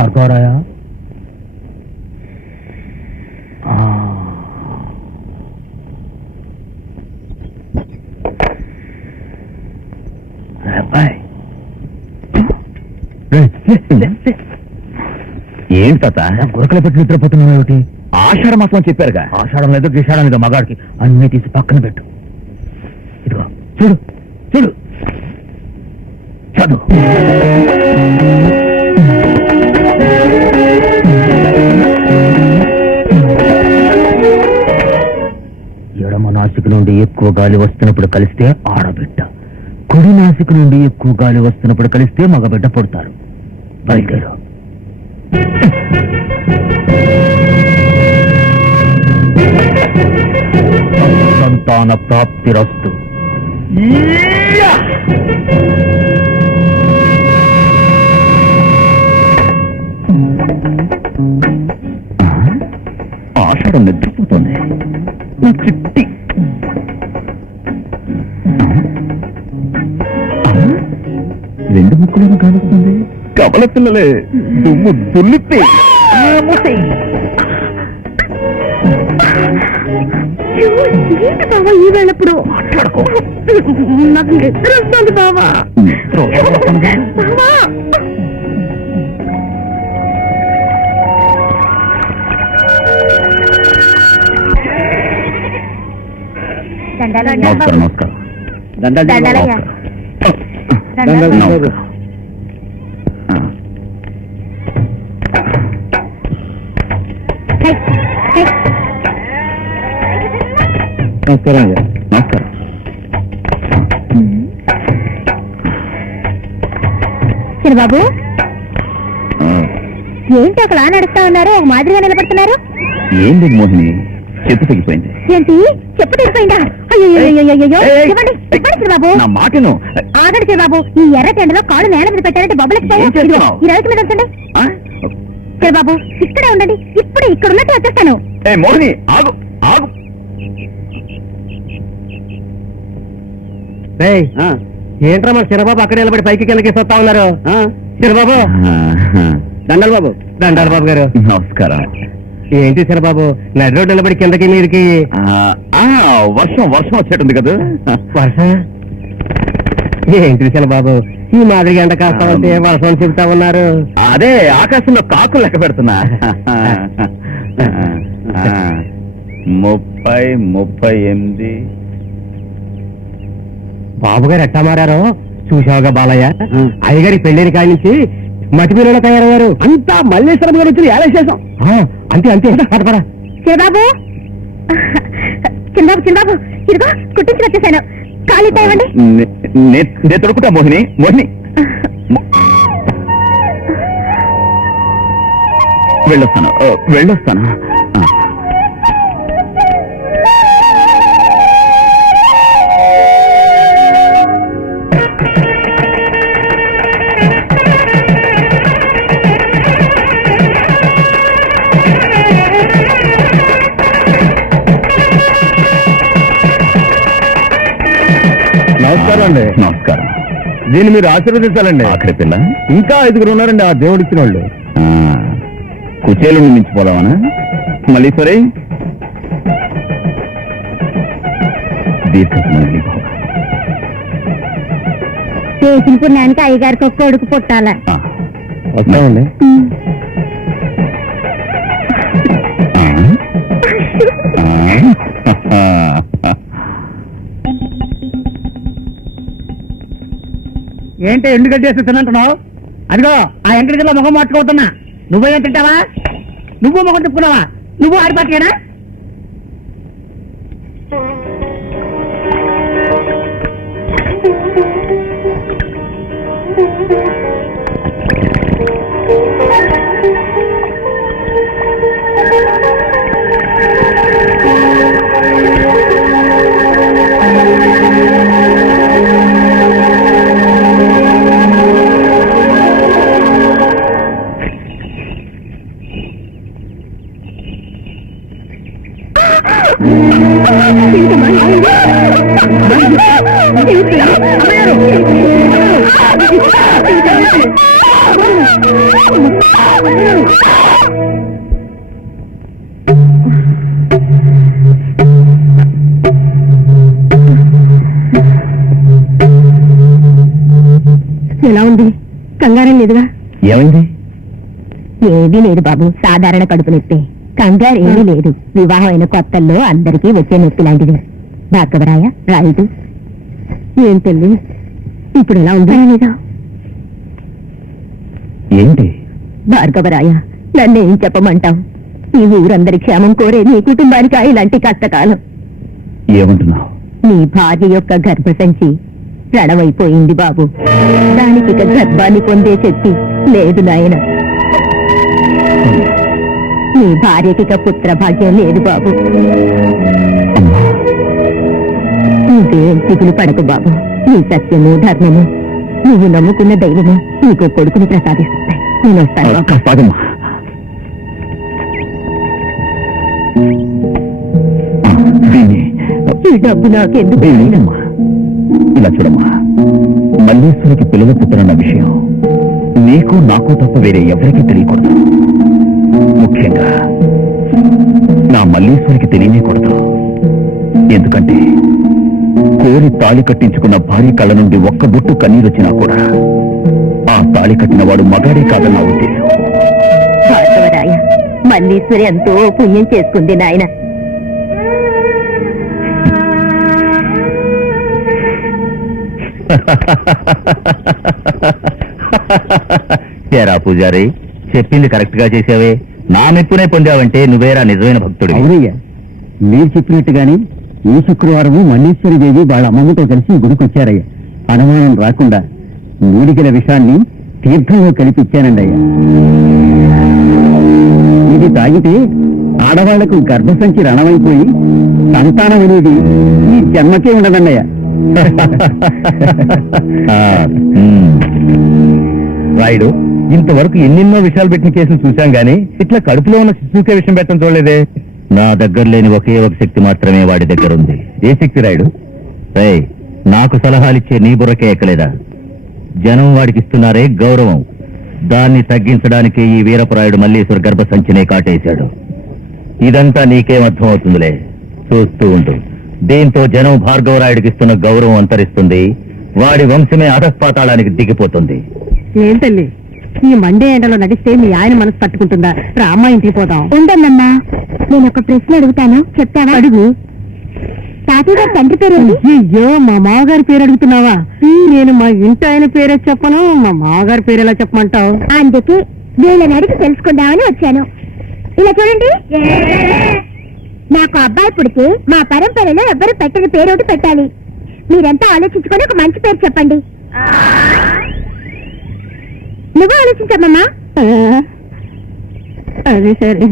భార్గవరాయా తాత? గురకలు పెట్టి నిద్రపోతున్నావు ఏమిటి? ఆషాఢ మాసం చెప్పారుగా. ఆషాఢం లేదు గిషాఢం లేదు మగాడికి. అన్ని తీసి పక్కన పెట్టు. ఇదిగో చూడు చూడు. చదువు. ఎడమ నాసిక నుండి ఎక్కువ గాలి వస్తున్నప్పుడు కలిస్తే ఆడబిడ్డ. కుడి నాసిక నుండి ఎక్కువ గాలి వస్తున్నప్పుడు కలిస్తే మగబిడ్డ పుడతారు. బయలుదేరు. సంతాన ప్రాప్తిరస్తు ఆషాఢం నిద్రపోతుంది. నా చిట్టి. రెండు ముక్కలు కానుస్తుంది కవల పిల్లలే దుమ్ము దుల్లిపి ఏంటి బావా ఈ వేళప్పుడు మాట్లాడుకో నాకు నిద్ర వస్తుంది. బావా నమస్కారం నమస్కారం దండాలయ్యా. దండాలు. నమస్కారం. ఆ. Hi, hi. నమస్కారం అయ్యా. నమస్కారం చిన్నబాబు ఆ, ఏంటి అక్కడ నడుస్తా ఉన్నారు ఒక మాదిరిగా నిలబడుతున్నారు ఏం లేదు మోహిని చెట్టు తెగిపోయింది ఏంటి చెప్పు తెగిపోయిందా నా మాటను ఆగండి ఈ ఎర్ర కాళ్ళు నేల మీద పెట్టారంటే బొబ్బలకి ఏం చేస్తున్నావ్? ఈ రైతు మీద ఉంచండి. ఇక్కడే ఉండండి. ఇప్పుడు ఇక్కడ ఉన్నట్టు వచ్చేస్తాను. ఏ మోహిని ఆగు ఆగు. ఏంట్రా మన చిరబాబు అక్కడ నిలబడి పైకి కిందకి వస్తా ఉన్నారు? చిరబాబు. దండాలి బాబు. దండాలి బాబు గారు. నమస్కారం. ఏంటి చిరబాబు నడి రోడ్డు నిలబడి కిందకి మీదకి. ఆ, వర్షం వర్షం వచ్చేటుంది కదా. వర్షం? ఏంటి చిరబాబు ఈ మాదిరిగా ఎండ కాస్తా ఉంటే వర్షం చెబుతా ఉన్నారు. అదే ఆకాశంలో కాకులు లెక్క పెడుతున్నా. ముప్పై ముప్పై ఎనిమిది. బాబు గారు ఎట్టా మారారో? చూసావుగా బాలయ్య. అయ్యగారి పెళ్ళిని కానించి మట్టి పిల్లలు తయారయ్యారు. అంతా మల్లేశ్వరం గారు ఇచ్చిన ఏలేసేసాం అంతే అంతే. పద పద చిన్నబాబు చిన్నబాబు చిన్నబాబు ఇదిగో కుట్టించి వచ్చేసాను. ఖాళీ ఇవ్వండి నేను తొడుకుతా మోహిని మోహిని. వెళ్ళొస్తాను. వెళ్ళొస్తాను. నమస్కారం అండి. నమస్కారం. దీన్ని మీరు ఆశీర్వదించాలండి. ఆఖరి పిల్ల? ఇంకా ఐదుగురు ఉన్నారండి ఆ దేవుడు ఇచ్చిన వాళ్ళు. కుచేలు మించిపోదామనా మళ్ళీ సరే. చేసిన పుణ్యానికి అయ్యగారికి ఒక కొడుకు పుట్టాల? ఆ, వస్తామండి. ఏంటి ఎండు వేసి తినంటున్నావు? అదిగో ఆ ఎంకడిలో ముఖం మార్చుకోతున్నా నువ్వేం తింటావా? నువ్వు ముఖం తిప్పుకున్నావా? నువ్వు ఆడిపాకేనా ఎలా ఉంది? కంగారం లేదుగా? ఏమైంది? ఏమీ లేదు బాబు సాధారణ కడుపు నొప్పి. కంగారు ఏమీ లేదు. వివాహం అయిన కొత్తల్లో అందరికీ వచ్చే నొప్పి లాంటిది. భార్గవరాయ రాయుడు. ఏం తల్లి ఇప్పుడు ఎలా ఉంది ఏంటి భార్గవరాయ నన్ను ఏం చెప్పమంటావు? ఈ ఊరందరి క్షేమం కోరే నీ కుటుంబానికి ఇలాంటి కష్టకాలం? ఏమంటున్నావు? నీ భార్య యొక్క గర్భసంచి రణమైపోయింది బాబు. దానికి గర్భాన్ని పొందే శక్తి లేదు నాయన. నీ భార్యకి ఇక పుత్ర భాగ్యం లేదు బాబు. నువ్వేం దిగులు పడకు బాబు. నీ సత్యము ధర్మము నువ్వు నమ్ముకున్న దైవము నీకు కొడుకుని ప్రసాదిస్తాయి నేను వస్తాను. ఈ డబ్బు నాకెందుకు. ఇలా చూడమ్మా. మల్లేశ్వరికి పిల్లలు పుట్టనన్న విషయం నీకు నాకు తప్ప వేరే ఎవరికీ తెలియకూడదు. ముఖ్యంగా నా మల్లేశ్వరికి తెలియకూడదు. ఎందుకంటే కోరి తాళి కట్టించుకున్న భార్య కళ్ళ నుండి ఒక్క బొట్టు కన్నీరొచ్చినా కూడా ఆ తాళి కట్టిన వాడు మగాడే కాదన్న నా ఉద్దేశం. భార్గవరాయ మల్లీశ్వరి ఎంతో పుణ్యం చేసుకుంది నాయన. ఏరా పూజారి చెప్పింది కరెక్ట్గా చేసావే. నా మెప్పునే పొందావంటే నువ్వేరా నిజమైన భక్తుడు అవునయ్యా మీరు చెప్పినట్టుగాని ఈ శుక్రవారం మల్లీశ్వరి దేవి వాళ్ళ అమ్మమ్మతో కలిసి గుడికి వచ్చారయ్యా అనుమానం రాకుండా మూడికల విషాన్ని తీర్థంలో కలిపి ఇచ్చానండి అయ్యా. ఇది తాగితే ఆడవాళ్ళకు గర్భసంచి రణమైపోయి సంతానం అనేది ఈ జన్మకే ఉండదన్నయ్య రాయుడు ఇంతవరకు ఎన్నెన్నో విషయాలు పెట్టిన కేసులు చూశాం గానీ ఇట్లా కడుపులో ఉన్న శిశువుకే విషయం పెట్టడం చూడలేదే. నా దగ్గర లేని ఒకే ఒక శక్తి మాత్రమే వాడి దగ్గర ఉంది. ఏ శక్తి రాయుడు? రేయ్ నాకు సలహాలిచ్చే నీ బుర్రకే ఎక్కలేదా? జనం వాడికి ఇస్తున్నారే గౌరవం. దాన్ని తగ్గించడానికి ఈ వీరపరాయుడు మల్లీశ్వర గర్భ సంచినే కాటేశాడు. ఇదంతా నీకేం అర్థం అవుతుందిలే చూస్తూ ఉండు. దీంతో జనం భార్గవరాయుడికి ఇస్తున్న గౌరవం అంతరిస్తుంది. వాడి వంశమే అధస్పాతాళానికి దిగిపోతుంది. ఏం తల్లి ఈ మండే ఎండలో నడిస్తే మీ ఆయన మనసు తట్టుకుంటుందా రామ్మ ఇంటికి పోదాం. ఉండమ్మా నేను ఒక ప్రశ్న అడుగుతాను. చెప్తావా? అడుగు. తాతయ్య గారి తండ్రి పేరేంటి అయ్యో మా మామగారి పేరు అడుగుతున్నావా? నేను మా ఇంటి ఆయన పేరే చెప్పను మా మామగారి పేరు ఎలా చెప్పమంటావు? అందుకే వీళ్ళని అడిగి తెలుసుకుందామని వచ్చాను. ఇలా చూడండి. నాకు అబ్బాయి పుడితే మా పరంపరలో ఎవ్వరు పెట్టని పేరు ఒకటి పెట్టాలి. మీరంతా ఆలోచించుకొని ఒక మంచి పేరు చెప్పండి. నువ్వు ఆలోచించమ్మా. అది సరే.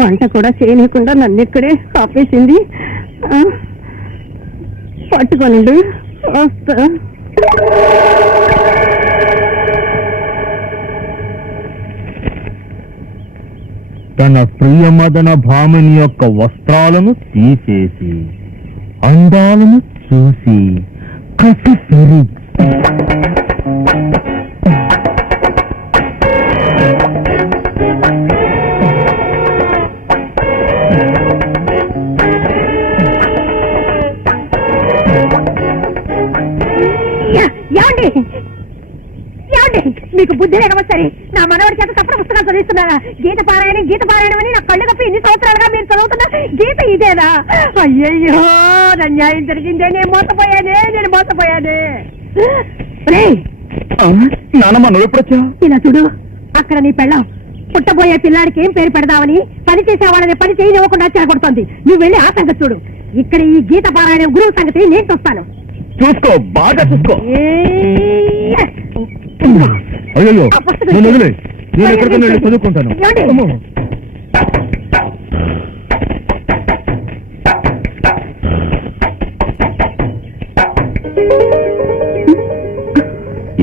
వంట కూడా చేయనీయకుండా నన్ను ఇక్కడే ఆపేసింది. పట్టుకొని పట్టుకోనండి. వస్తా. తన ప్రియమదన భామిని యొక్క వస్త్రాలను తీసేసి అందాలను చూసి కసి గీత పారాయణం గీత పారాయణం అని నా కళ్ళు కప్పి ఎన్ని సంవత్సరాలుగా మీరు చదువుతున్న. గీత ఇదేనా? అయ్యయ్యో నా న్యాయం జరిగిందే నేను మోసపోయానే నేను మోసపోయానే. నానమ్మ నువ్వు ఇలా చూడు అక్కడ నీ పెళ్ళం. పుట్టబోయే పిల్లాడికి ఏం పేరు పెడదామని పని చేసేవాళ్ళని పని చేయనివ్వకుండా చెడగొడుతోంది నువ్వు వెళ్ళి ఆ సంగతి చూడు. ఇక్కడ ఈ గీత పారాయణం గురువు సంగతి నేను చూస్తాను. చూసుకో బాగా చూసుకో. అయ్యో నేను ఎక్కడికైనా వెళ్ళి ఏంటి? చదువుకుంటాను? అమ్మో.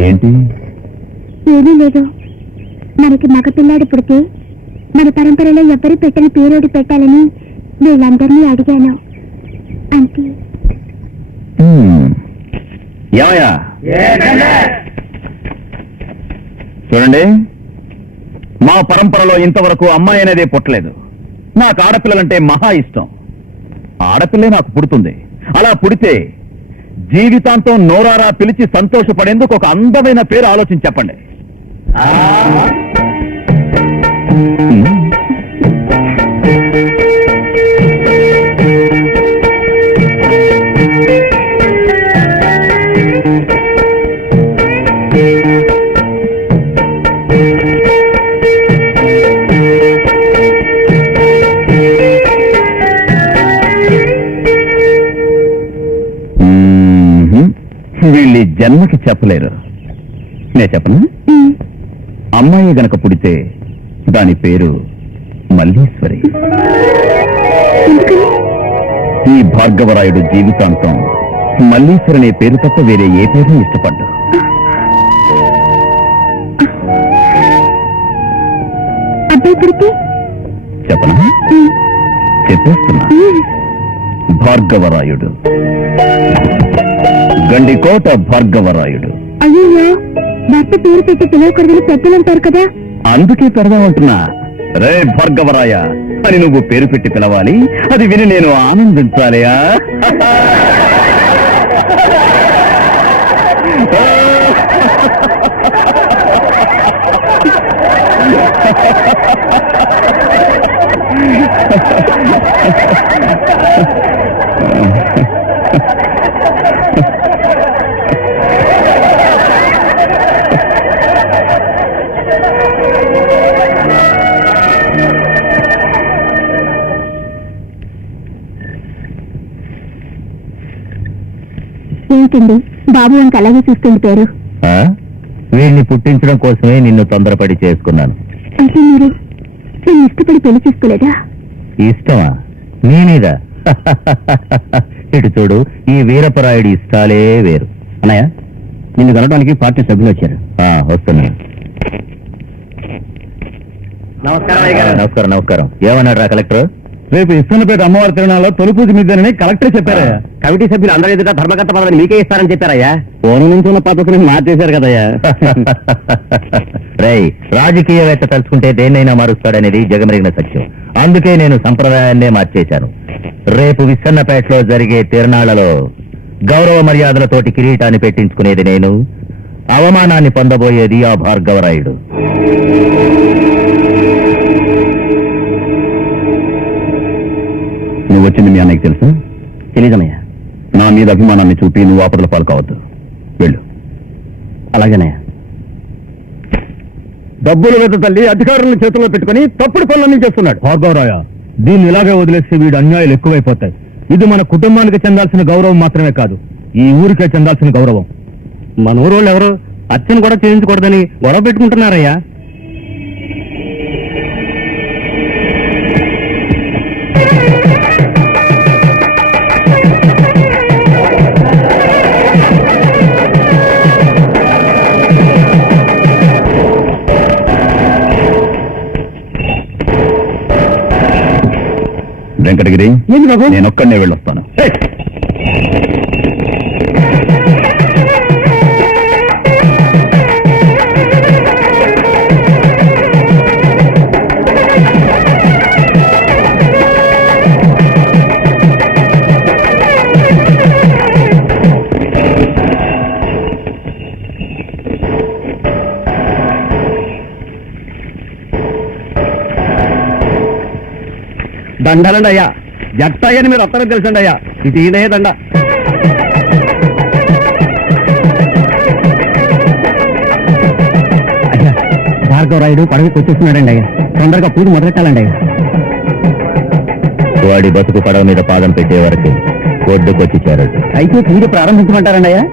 ఏంటి ఏమీ లేదు మనకి మగ పిల్లాడు పుడితే మన పరంపరలో ఎవరు పెట్టని పేరోడు పెట్టాలని వీళ్ళందరినీ అడిగాను అంతే హ్మ్. ఏమయ్యా చూడండి మా పరంపరలో ఇంతవరకు అమ్మాయి అనేదే పుట్టలేదు. నాకు ఆడపిల్లలంటే మహా ఇష్టం. ఆడపిల్లే నాకు పుడుతుంది. అలా పుడితే జీవితాంతం నోరారా పిలిచి సంతోషపడేందుకు ఒక అందమైన పేరు ఆలోచించి చెప్పండి. జన్మకి చెప్పలేరు. నే చెప్పను? అమ్మాయి గనక పుడితే దాని పేరు మల్లీశ్వరి. ఈ భార్గవరాయుడు జీవితాంతం మల్లీశ్వరి అనే పేరు తప్ప వేరే ఏ పేరు పుడితే? చెప్పనా? చెప్పేస్తున్నా. భార్గవరాయుడు. గండికోట భార్గవరాయుడు. అయ్యో భర్త పేరు పెట్టి పిలవకూడదని పెద్దలు అంటారు కదా. అందుకే పెడదామంటున్నా రే భార్గవరాయ అని నువ్వు పేరు పెట్టి పిలవాలి. అది విని నేను ఆనందించాలియా ఏంటండి బాబు వంక అలాగే చూస్తుంది పేరు. ఆ? వీడిని పుట్టించడం కోసమే నిన్ను తొందరపడి చేసుకున్నాను. అంటే మీరు నన్ను ఇష్టపడి పెళ్ళి చేసుకోలేదా? ఇష్టమా? నీ మీద? ఇటు చూడు ఈ వీరపరాయుడి ఇష్టాలే వేరు. అన్నయ్య నిన్ను కలవడానికి పార్టీ సభ్యులు వచ్చారు. ఆ, వస్తున్నా. నమస్కారం నమస్కారం నమస్కారం. ఏమన్నాడు రా కలెక్టర్? రేపు ఇస్తున్నపేట అమ్మవారి తిరునాలో తొలి పూజ మీదని కలెక్టర్ చెప్పారయ్యా. కమిటీ సభ్యులు అందరూ ఎదుట ధర్మకర్త పదవిని మీకే ఇస్తారని చెప్పారయ్యా. పూర్వం నుంచి ఉన్న పద్ధతిని మార్చేశారు కదయ్యా. రేయ్ రాజకీయవేత్త తలుచుకుంటే దేన్నైనా మారుస్తాడనేది జగమెరిగిన సత్యం. అందుకే నేను సంప్రదాయాన్నే మార్చేశాను. రేపు విస్సన్నపేటలో జరిగే తిరణాలలో గౌరవ మర్యాదలతోటి కిరీటాన్ని పెట్టించుకునేది నేను. అవమానాన్ని పొందబోయేది ఆ భార్గవరాయుడు. వచ్చింది మీ అన్నయ్యకి తెలుసా? తెలీదన్నయ్య. నా మీద అభిమానాన్ని చూపి నువ్వు ఆపదల పాలు కావద్దు. వెళ్ళు. అలాగేనయ్య. డబ్బులు వెత తల్లి అధికారులను చేతుల్లో పెట్టుకుని తప్పుడు పనులన్నీ చేస్తున్నాడు. భార్గవరాయ దీన్ని ఇలాగే వదిలేస్తే వీడు అన్యాయాలు ఎక్కువైపోతాయి. ఇది మన కుటుంబానికి చెందాల్సిన గౌరవం మాత్రమే కాదు ఈ ఊరికే చెందాల్సిన గౌరవం. మన ఊరోళ్ళు ఎవరు అచ్చను కూడా చేయించకూడదని గొడవ పెట్టుకుంటున్నారయ్యా. వెంకటగిరి. నేను ఒక్కడనే వెళ్ళొస్తాను. దండాలండి అయ్యా. జట్టయ్యని మీరు ఒక్కరే తెలుసండి అయ్యా. ఇది ఈయనే దండ. భార్గవరాయుడు పడవకి వచ్చేస్తున్నాడండి అయ్యా. తొందరగా పూజ మొదలెట్టాలండి అయ్యా. వాడి బతుకు పడవ మీద పాదం పెట్టే వరకు ఒడ్డుకొచ్చి చేరడు అయితే పూజ ప్రారంభించమంటారండి అయ్యా.